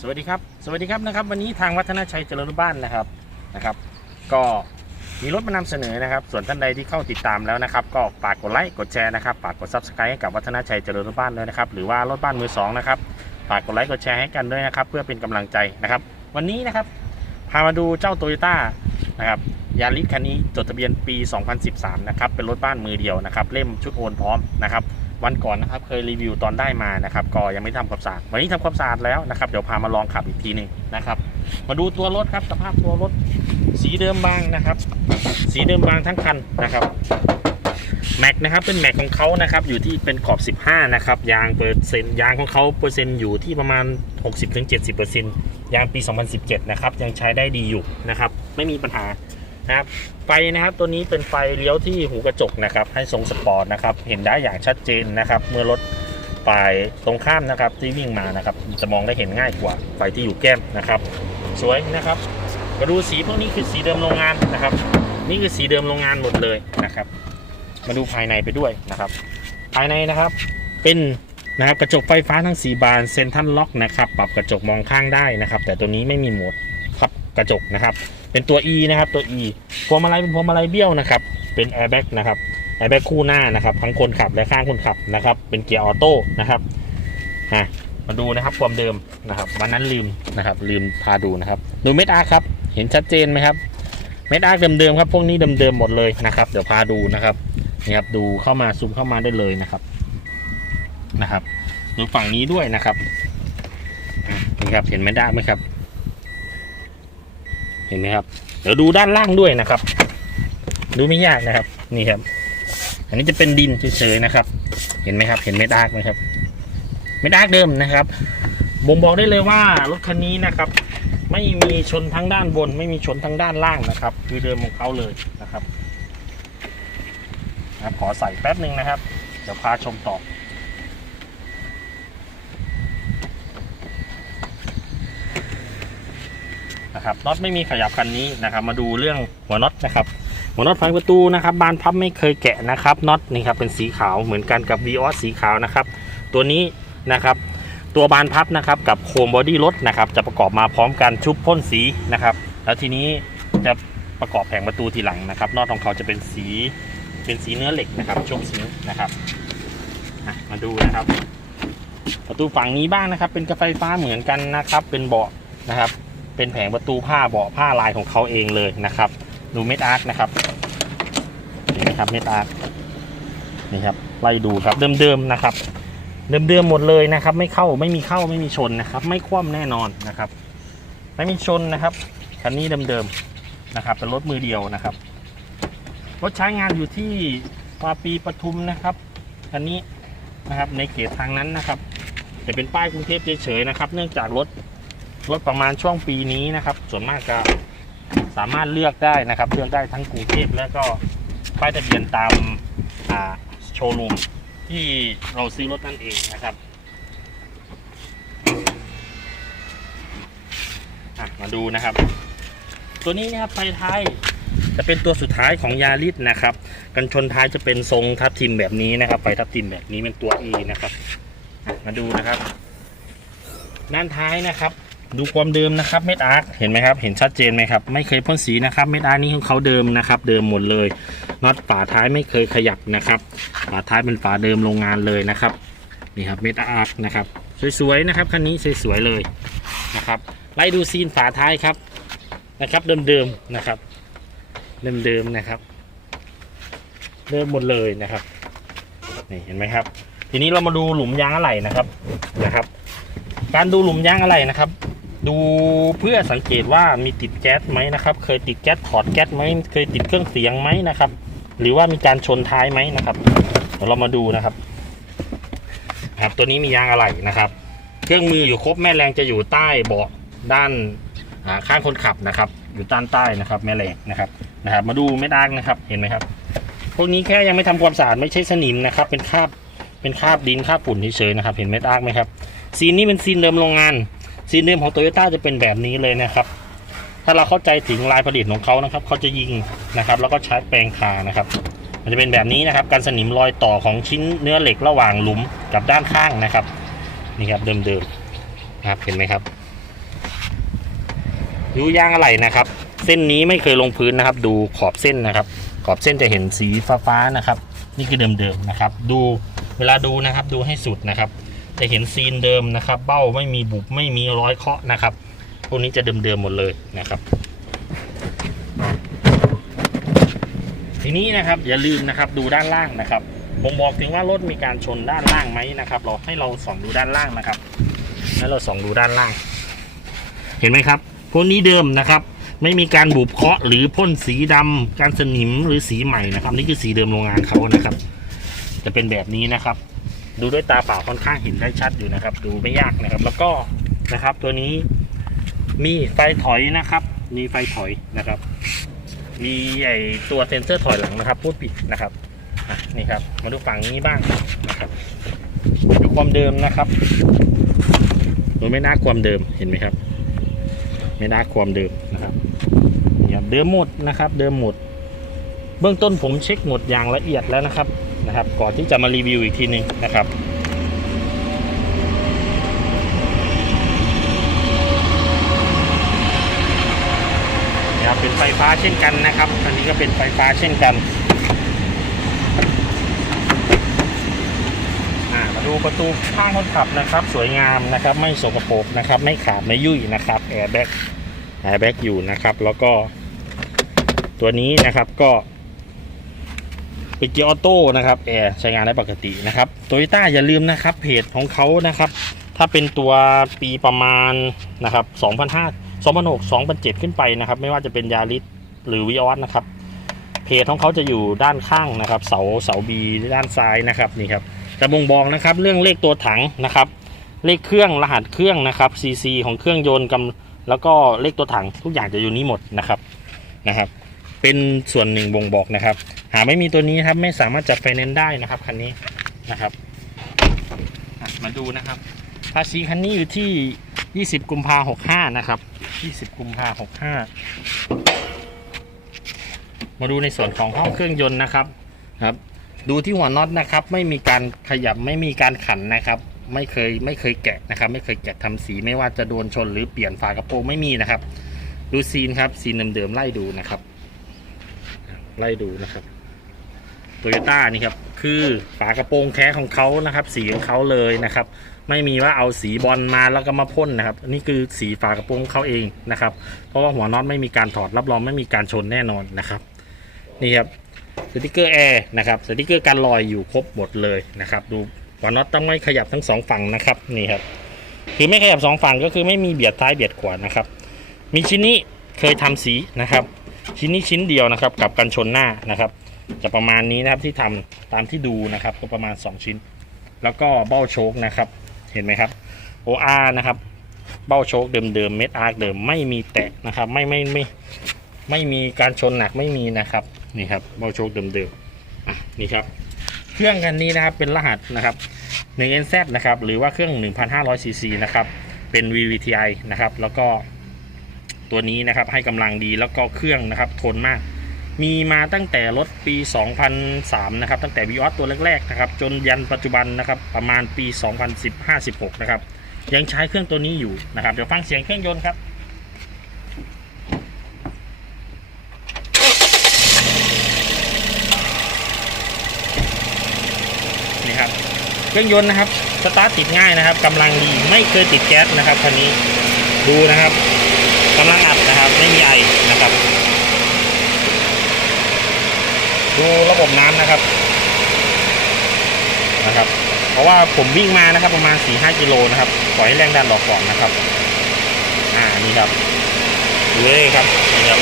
สวัสดีครับ สวัสดีครับนะครับ วันนี้ทางวัฒนชัยเจริญบ้านนะครับนะครับ ก็มีรถมานำเสนอนะครับ ส่วนท่านใดที่เข้าติดตามแล้วนะครับ ก็ฝากกดไลค์กดแชร์นะครับฝากกดซับสไครต์ให้กับวัฒนชัยเจริญบ้านด้วยนะครับ หรือว่ารถบ้านมือสองนะครับฝากกดไลค์กดแชร์ให้กันด้วยนะครับ เพื่อเป็นกำลังใจนะครับ วันนี้นะครับ พามาดูเจ้าโตโยต้านะครับยาริสคันนี้จดทะเบียนปี 2013 นะครับ เป็นรถบ้านมือเดียวนะครับ เล่มชุดโอนพร้อมนะครับ วันก่อนนะครับเคยรีวิวตอนได้มานะครับก็ยังไม่ทำความสะอาดวันนี้ทำความสะอาดแล้วนะครับเดี๋ยวพามาลองขับอีกทีหนึ่งนะครับ มาดูตัวรถครับสภาพตัวรถสีเดิมบางนะครับ สีเดิมบางทั้งคันนะครับแม็กนะครับเป็นแม็กของเขานะครับอยู่ที่เป็นขอบ 15 นะครับยางเปอร์เซ็นต์ยางของเขาเปอร์เซ็นต์อยู่ที่ประมาณ 60-70%ยางปี 2017 นะครับยังใช้ได้ดีอยู่นะครับไม่มีปัญหา นะครับไฟนะครับตัวนี้เป็นไฟเลี้ยวที่หูกระจกนะครับให้ทรงสปอร์ตนะครับเห็นได้อย่างชัดเจนนะครับ เมื่อรถฝ่ายตรงข้ามนะครับที่วิ่งมานะครับจะมองได้เห็นง่ายกว่าไฟที่อยู่แก้มนะครับ สวยนะครับมาดูสีพวกนี้คือสีเดิมโรงงานนะครับ นี่คือสีเดิมโรงงานหมดเลยนะครับ มาดูภายในไปด้วยนะครับ ภายในนะครับเป็นนะครับกระจกไฟฟ้าทั้งสีบานเซนทันล็อกนะครับปรับกระจกมองข้างได้นะครับ แต่ตัวนี้ไม่มีโหมดพับกระจกนะครับ เป็นตัว E นะครับตัว E พวงมาลัยเป็นพวงมาลัยเบี้ยวนะครับ เป็นแอร์แบ็กนะครับแอร์แบ็กคู่หน้านะครับทั้งคนขับและข้างคนขับนะครับ เป็นเกียร์ออโต้นะครับฮะมาดูนะครับความเดิมนะครับ วันนั้นลืมนะครับ ลืมพาดูนะครับ ดูเม็ดอาร์ครับ เห็นชัดเจนไหมครับ เม็ดอาร์เดิมๆครับ พวกนี้เดิมๆหมดเลยนะครับ เดี๋ยวพาดูนะครับนี่ครับ ดูเข้ามาซูมเข้ามาได้เลยนะครับนะครับดูฝั่งนี้ด้วยนะครับอะนี่ครับ เห็นเม็ดอาร์ไหมครับ เห็นไหมครับ เดี๋ยวดูด้านล่างด้วยนะครับ ดูไม่ยากนะครับ นี่ครับ อันนี้จะเป็นดินเฉยๆนะครับ เห็นไหมครับ เห็นเม็ดอาร์ไหมครับ เม็ดอาร์เดิมนะครับบ่งบอกได้เลยว่ารถคันนี้นะครับ ไม่มีชนทั้งด้านบน ไม่มีชนทั้งด้านล่างนะครับ คือเดิมของเขาเลยนะครับนะครับขอใส่แป๊บหนึ่งนะครับ เดี๋ยวพาชมต่อ นะครับน็อตไม่มีขยับคันนี้นะครับ มาดูเรื่องหัวน็อตนะครับหัวน็อตฝังประตูนะครับบานพับไม่เคยแกะนะครับน็อตนี่ครับเป็นสีขาวเหมือนกันกับ v ีออสสีขาวนะครับตัวนี้นะครับตัวบานพับนะครับกับโคมบอดี้รถนะครับจะประกอบมาพร้อมกันชุบพ่นสีนะครับแล้วทีนี้จะประกอบแผงประตูทีหลังนะครับน็อตของเขาจะเป็นสีเป็นสีเนื้อเหล็กนะครับชุบสีนะครับมาดูนะครับ ประตูฝั่งนี้บ้างนะครับ เป็นกระไฟฟ้าเหมือนกันนะครับ เป็นเบาะนะครับ เป็นแผงประตูผ้าเบาะผ้าลายของเขาเองเลยนะครับ ดูเม็ดอาร์คนะครับเห็นไหมครับเม็ดอาร์คนี่ครับไล่ดูครับเดิมๆนะครับเดิมๆหมดเลยนะครับ ไม่เข้าไม่มีเข้าไม่มีชนนะครับ ไม่คว่ำแน่นอนนะครับ ไม่มีชนนะครับคันนี้เดิมๆนะครับเป็นรถมือเดียวนะครับรถใช้งานอยู่ที่วาปีปทุมนะครับคันนี้นะครับในเขตทางนั้นนะครับ จะเป็นป้ายกรุงเทพเฉยๆนะครับ เนื่องจากรถ รถประมาณช่วงปีนี้นะครับ ส่วนมากจะสามารถเลือกได้นะครับ เลือกได้ทั้งกรุงเทพแล้วก็ป้ายทะเบียนตามาโชว์รูมที่เราซื้อรถนั่นเองนะครับมาดูนะครับ ตัวนี้นะครับไฟท้ายจะเป็นตัวสุดท้ายของยาริสนะครับ กันชนท้ายจะเป็นทรงทับทิมแบบนี้นะครับ ไฟทับทิมแบบนี้เป็นตัว E นะครับ มาดูนะครับ ด้านท้ายนะครับ ดูความเดิมนะครับเม็ดอาร์คเห็นไหมครับ เห็นชัดเจนไหมครับ ไม่เคยพ่นสีนะครับเม็ดอาร์คนี้ของเขาเดิมนะครับ เดิมหมดเลยน็อตฝาท้ายไม่เคยขยับนะครับฝาท้ายเป็นฝาเดิมโรงงานเลยนะครับนี่ครับเมตาอาร์คนะครับสวยๆนะครับคันนี้สวยๆเลยนะครับไล่ดูซีนฝาท้ายครับนะครับ เดิมๆนะครับ เดิมๆนะครับ เดิมหมดเลยนะครับนี่เห็นไหมครับ ทีนี้เรามาดูหลุมยางอะไหล่นะครับนะครับ การดูหลุมยางอะไหล่นะครับ ดูเพื่อสังเกตว่ามีติดแก๊สไหมนะครับ เคยติดแก๊สถอดแก๊สไหมเคยติดเครื่องเสียงไหมนะครับ หรือว่ามีการชนท้ายไหมนะครับเดี๋ยวเรามาดูนะครับครับ ตัวนี้มียางอะไหล่นะครับ เครื่องมืออยู่ครบแม่แรงจะอยู่ใต้เบาะด้านข้างคนขับนะครับ อยู่ด้านใต้นะครับ แม่แรงนะครับนะครับ มาดูไม่ดางนะครับเห็นไหมครับ พวกนี้แค่ยังไม่ทำความสะอาดไม่ใช่สนิมนะครับ เป็นคราบเป็นคราบดินคราบฝุ่นเฉยๆนะครับ เห็นเม็ดอาร์กไหมครับซีนนี้เป็นซีนเดิมโรงงาน ซีนเดิมของโตโยต้าจะเป็นแบบนี้เลยนะครับถ้าเราเข้าใจถึงลายผลิตของเขานะครับเขาจะยิงนะครับ แล้วก็ใช้แปรงคานะครับ มันจะเป็นแบบนี้นะครับการสนิมรอยต่อของชิ้นเนื้อเหล็กระหว่างหลุมกับด้านข้างนะครับนี่ครับเดิมๆนะครับเห็นไหมครับดูยางอะไหล่นะครับ เส้นนี้ไม่เคยลงพื้นนะครับ ดูขอบเส้นนะครับ ขอบเส้นจะเห็นสีฟ้าๆนะครับ นี่คือเดิมๆนะครับ ดูเวลาดูนะครับ ดูให้สุดนะครับ จะเห็นซีนเดิมนะครับ เบ้าไม่มีบุบไม่มีร้อยเคาะนะครับ พวกนี้จะเดิมๆหมดเลยนะครับ ทีนี้นะครับอย่าลืมนะครับดูด้านล่างนะครับบ่งบอกถึงว่ารถมีการชนด้านล่างไหมนะครับ เราให้เราส่องดูด้านล่างนะครับให้เราส่องดูด้านล่าง เห็นไหมครับพวกนี้เดิมนะครับ ไม่มีการบุบเคาะหรือพ่นสีดำการสนิมหรือสีใหม่นะครับ นี่คือสีเดิมโรงงานเขานะครับ จะเป็นแบบนี้นะครับ ดูด้วยตาเปล่าค่อนข้างเห็นได้ชัดอยู่นะครับ ดูไม่ยากนะครับ แล้วก็นะครับตัวนี้มีไฟถอยนะครับ มีไฟถอยนะครับ มีไอตัวเซ็นเซอร์ถอยหลังนะครับ พูดผิดนะครับนี่ครับ มาดูฝั่งนี้บ้างนะครับดูความเดิมนะครับดูไม่น่าความเดิมเห็นไหมครับ ไม่น่าความเดิมนะครับนี่ครับเดิมหมดนะครับ เดิมหมด เบื้องต้นผมเช็คหมดอย่างละเอียดแล้วนะครับ นะครับ ก่อนที่จะมารีวิวอีกทีหนึ่งนะครับนะครับเป็นไฟฟ้าเช่นกันนะครับ อันนี้ก็เป็นไฟฟ้าเช่นกันมาดูประตูข้างคนขับนะครับ สวยงามนะครับ ไม่สกปรกนะครับ ไม่ขาดไม่ยุ่ยนะครับแอร์แบ็กแอร์แบ็กอยู่นะครับ แล้วก็ตัวนี้นะครับก็ เป็นเกียร์ออโต้นะครับแอร์ใช้งานได้ปกตินะครับโตโยต้าอย่าลืมนะครับเพจของเขานะครับ ถ้าเป็นตัวปีประมาณนะครับ2005 2006 2007 ขึ้นไปนะครับ ไม่ว่าจะเป็นยาริสหรือวีออสนะครับ เพจของเขาจะอยู่ด้านข้างนะครับ เสาเสาบีด้านซ้ายนะครับนี่ครับจะบ่งบอกนะครับเรื่องเลขตัวถังนะครับ เลขเครื่องรหัสเครื่องนะครับ CC ของเครื่องยนต์กำแล้วก็เลขตัวถังทุกอย่างจะอยู่นี้หมดนะครับนะครับ เป็นส่วนหนึ่งบ่งบอกนะครับ หาไม่มีตัวนี้ครับ ไม่สามารถจัดไฟแนนซ์ได้นะครับคันนี้นะครับมาดูนะครับ ภาษีคันนี้อยู่ที่ 20 กุมภาหกห้านะครับ 20 กุมภาหกห้ามาดูในส่วนของห้องเครื่องยนต์นะครับครับดูที่หัวน็อตนะครับ ไม่มีการขยับไม่มีการขันนะครับ ไม่เคยไม่เคยแกะนะครับ ไม่เคยแกะทำสีไม่ว่าจะโดนชนหรือเปลี่ยนฝากระโปรงไม่มีนะครับ ดูซีนครับซีนเดิมๆไล่ดูนะครับ ไล่ดูนะครับ โตโยต้านี่ครับคือฝากระโปรงแท้ของเขานะครับสีของเขาเลยนะครับไม่มีว่าเอาสีบอลมาแล้วก็มาพ่นนะครับนี่คือสีฝากระโปรงเขาเองนะครับเพราะว่าหัวน็อตไม่มีการถอดรับรองไม่มีการชนแน่นอนนะครับนี่ครับสติกเกอร์แอร์นะครับสติกเกอร์การลอยอยู่ครบหมดเลยนะครับดูหัวน็อตต้องไม่ขยับทั้งสองฝั่งนะครับนี่ครับคือไม่ขยับสองฝั่งก็คือไม่มีเบียดท้ายเบียดขวานะครับมีชิ้นนี้เคยทำสีนะครับ ชิ้นนี้ชิ้นเดียวนะครับกับกันชนหน้านะครับ จะประมาณนี้นะครับที่ทำตามที่ดูนะครับก็ประมาณ 2 ชิ้น แล้วก็เบ้าโชคนะครับ เห็นไหมครับ OR นะครับ เบ้าโชคเดิมๆเม็ดอาร์เดิมไม่มีแตะนะครับ ไม่ไม่ไม่ไม่มีการชนหนักไม่มีนะครับนี่ครับเบ้าโชคเดิมๆอะนี่ครับ เครื่องกันนี้นะครับเป็นรหัสนะครับ 1 NZ นะครับหรือว่าเครื่อง 1,500 cc นะครับเป็น VVTi นะครับแล้วก็ตัวนี้นะครับให้กำลังดีแล้วก็เครื่องนะครับทนมาก มีมาตั้งแต่รถปี 2003 นะครับ ตั้งแต่ v ีออสตัวแรกๆนะครับ จนยันปัจจุบันนะครับ ประมาณปี 2015-16 นะครับ ยังใช้เครื่องตัวนี้อยู่นะครับ เดี๋ยวฟังเสียงเครื่องยนต์ครับนี่ครับ เครื่องยนต์นะครับ สตาร์ทติดง่ายนะครับกำลังดี ไม่เคยติดแก๊สนะครับคันนี้ ดูนะครับกำลังอัดนะครับ ไม่มีไอนะครับ ดูระบบน้ำนะครับนะครับ เพราะว่าผมวิ่งมานะครับ ประมาณ 4-5 กิโลนะครับปล่อยให้แรงดันออกก่อนนะครับ อ่านี่ครับดูเลยครับนี่ครับ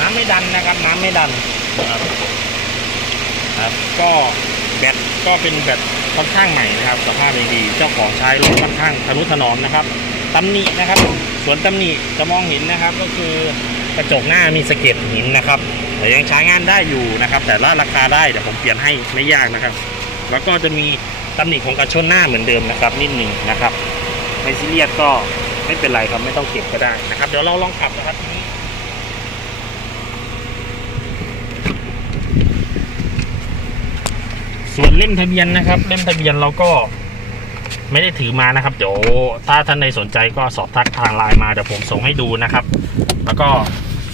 น้ำไม่ดันนะครับ น้ำไม่ดันนะครับครับก็แบตก็เป็นแบตค่อนข้างใหม่นะครับ สภาพดีๆเจ้าของใช้รถค่อนข้างทะนุถนอมนะครับตำหนินะครับ ส่วนตำหนิจะมองเห็นนะครับก็คือ กระจกหน้ามีสะเก็ดหินนะครับ แต่ยังใช้งานได้อยู่นะครับ แต่ละราคาได้เดี๋ยวผมเปลี่ยนให้ไม่ยากนะครับ แล้วก็จะมีตำหนิของกระชนหน้าเหมือนเดิมนะครับ นิดหนึ่งนะครับไม่ซีเรียสก็ไม่เป็นไรครับไม่ต้องเก็บก็ได้นะครับ เดี๋ยวเราลองขับนะครับทีนี้ส่วนเล่มทะเบียนนะครับ เล่มทะเบียนเราก็ไม่ได้ถือมานะครับ เดี๋ยวถ้าท่านใดสนใจก็สอบทักทางไลน์มาเดี๋ยวผมส่งให้ดูนะครับ แล้วก็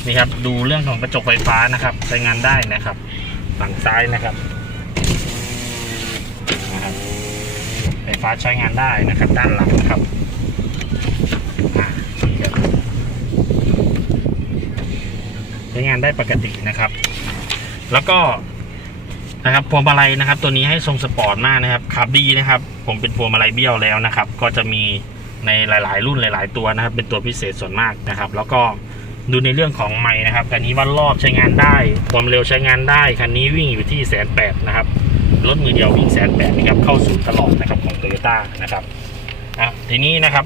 นี่ครับดูเรื่องของกระจกไฟฟ้านะครับ ใช้งานได้นะครับ ฝั่งซ้ายนะครับไฟฟ้าใช้งานได้นะครับ ด้านหลังนะครับอ่านี่ครับใช้งานได้ปกตินะครับ แล้วก็นะครับพวงมาลัยนะครับ ตัวนี้ให้ทรงสปอร์ตมากนะครับขับดีนะครับ ผมเป็นพวงมาลัยเบี้ยวแล้วนะครับ ก็จะมีในหลาย ๆ รุ่นหลาย ๆ ตัวนะครับ เป็นตัวพิเศษส่วนมากนะครับ แล้วก็ ดูในเรื่องของไม้นะครับคันนี้วัดรอบใช้งานได้ ความเร็วใช้งานได้คันนี้วิ่งอยู่ที่แสนแปดนะครับรถมือเดียววิ่งแสนแปดนะครับเข้าสู่ตลอดนะครับของโตโยต้านะครับอะทีนี้นะครับ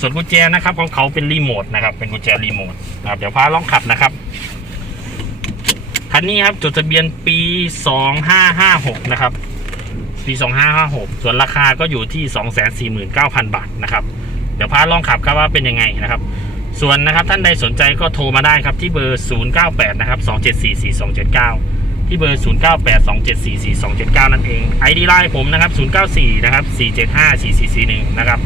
ส่วนกุญแจนะครับของเขาเป็นรีโมทนะครับ เป็นกุญแจรีโมทนะครับเดี๋ยวพาลองขับนะครับคันนี้ครับจดทะเบียนปี 2556 นะครับ ปี 2556 ส่วนราคาก็อยู่ที่ 249,000 บาทนะครับ เดี๋ยวพาลองขับครับว่าเป็นยังไงนะครับ ส่วนนะครับท่านใดสนใจก็โทรมาได้ครับที่เบอร์ 098 นะครับ 2744279 ที่เบอร์ 0982744279 นั่นเอง ID ไลน์ผมนะครับ 094 นะครับ 4754441 นะครับ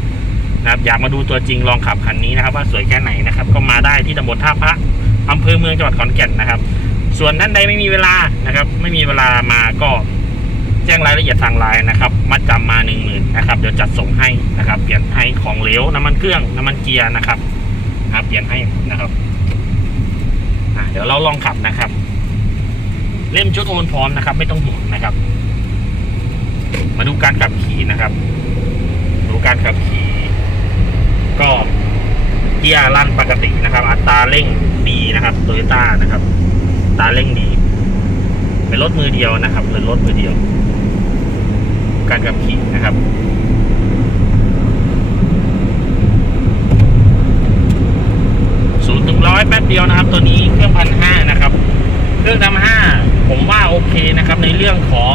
นะครับอยากมาดูตัวจริงลองขับคันนี้นะครับ ว่าสวยแค่ไหนนะครับ ก็มาได้ที่ตำบลท่าพระอำเภอเมืองจังหวัดขอนแก่นนะครับ ส่วนท่านใดไม่มีเวลานะครับ ไม่มีเวลามาก็แจ้งรายละเอียดทางไลน์นะครับมัดจำมา1 0,000นะครับเดี๋ยวจัดส่งให้นะครับเปลี่ยนให้ของเหลวน้ำมันเครื่องน้ำมันเกียร์นะครับ นะครับเปลี่ยนให้นะครับเดี๋ยวเราลองขับนะครับ เล่มชุดโอนพร้อมนะครับ ไม่ต้องห่วงนะครับ มาดูการขับขี่นะครับ ดูการขับขี่ ก็เกียร์ลั่นปกตินะครับ อัตราเร่งดีนะครับโตโยต้านะครับตาเร่งดีเป็นรถมือเดียวนะครับเป็นรถมือเดียว การขับขี่นะครับ ศูนย์ถึง ร้อยแป๊บเดียวนะครับ ตัวนี้เครื่องพันห้านะครับ เครื่องทำห้าผมว่าโอเคนะครับ ในเรื่องของ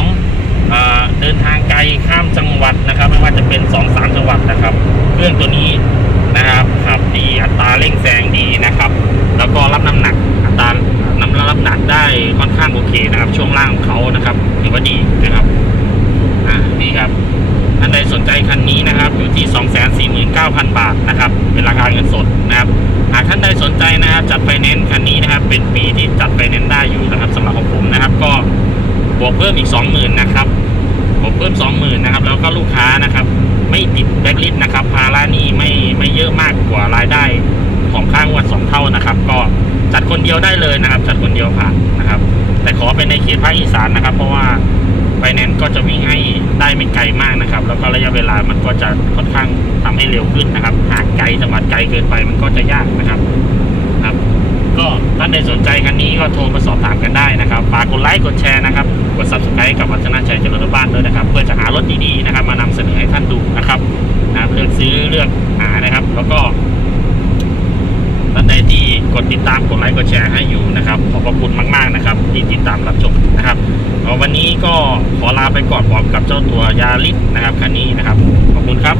เอเดินทางไกลข้ามจังหวัดนะครับ ไม่ว่าจะเป็นสองสามจังหวัดนะครับ เครื่องตัวนี้นะครับขับดีอัตราเร่งแซงดีนะครับ แล้วก็รับน้ำหนักอัตราน้ำรับหนักได้ค่อนข้างโอเคนะครับ ช่วงล่างของเขานะครับถือว่าดีนะครับานใดสนใจคันนี้นะครับ อยู่ที่ 249,000 บาทนะครับ เป็นราคาเงินสดนะครับหากท่านใดสนใจนะครับ จัดไฟแนนซ์คันนี้นะครับ เป็นปีที่จัดไฟแนนซ์ได้อยู่นะครับสำหรับของผมนะครับ ก็บวกเพิ่มอีก 20,000นะครับบวกเพิ่ม 20,000นะครับ แล้วก็ลูกค้านะครับ ไม่ติดแบ็กลิสต์นะครับภาระหนี้ไม่ไม่เยอะมากกว่ารายได้ของค่างวัดสองเท่านะครับ ก็จัดคนเดียวได้เลยนะครับ จัดคนเดียวผ่านนะครับ แต่ขอเป็นในเขตภาคอีสานนะครับ เพราะว่า ไฟแนนซ์ก็จะวิ่งให้ได้ไม่ไกลมากนะครับ แล้วก็ระยะเวลามันก็จะค่อนข้างทำให้เร็วขึ้นนะครับ หากไกลจังหวัดไกลเกินไปมันก็จะยากนะครับครับ ก็ท่านใดสนใจคันนี้ก็โทรมาสอบถามกันได้นะครับฝากกดไลค์กดแชร์นะครับกด subscribe กับวัฒนาชัยเจริญบ้านด้วยนะครับ เพื่อจะหารถดีๆนะครับ มานำเสนอให้ท่านดูนะครับนะครับเลือกซื้อเลือกหานะครับ แล้วก็ กดติดตามกดไลค์กดแชร์ให้อยู่นะครับขอบพระคุณมากๆนะครับ ที่ติดตามรับชมนะครับวันนี้ก็ขอลาไปก่อนพร้อมกับเจ้าตัวยาริสนะครับคันนี้นะครับขอบคุณครับ